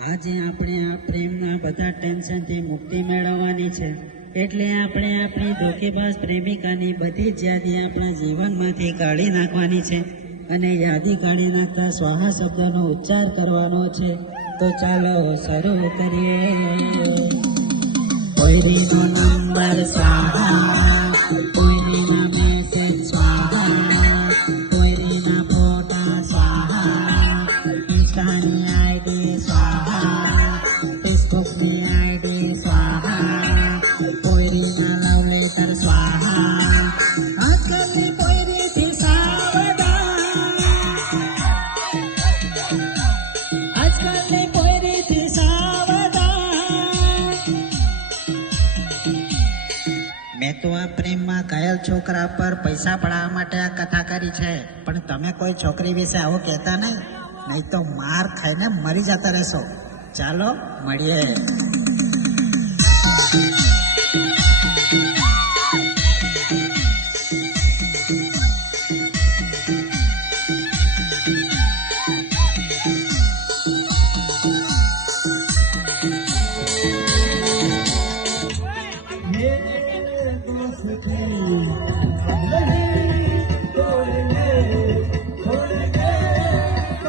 આજે આપણે આ પ્રેમના બધા ટેન્શનથી મુક્તિ મેળવવાની છે, એટલે આપણે આપણી ધોકેબાજ પ્રેમિકાની બધી જ યાદી આપણા જીવનમાંથી કાઢી નાખવાની છે અને યાદી કાઢી નાખતા સ્વાહા શબ્દનો ઉચ્ચાર કરવાનો છે. તો ચાલો શરૂ કરીએ. કોઈનો નંબર સ્વાહા, કોઈના મેસેજ સ્વાહા, કોઈના ફોટા સ્વાહા, ઇન્સ્ટાની આઈડી સ્વાહા, ફેસબુકની આઈડી સ્વાહા, કોઈના લવ લેટર સ્વાહા. આજકાલની કોઈરીથી સાવધાન, આજકાલની કોઈરીથી સાવધાન. મેં તો આ પ્રેમમાં ઘાયલ છોકરા પર પૈસા પડાવવા માટે આ કથા કરી છે, પણ તમે કોઈ છોકરી વિશે આવું કહેતા નહીં તો માર ખાઈને મરી જતા રહેશો. ચાલો મળીએ. Yeah,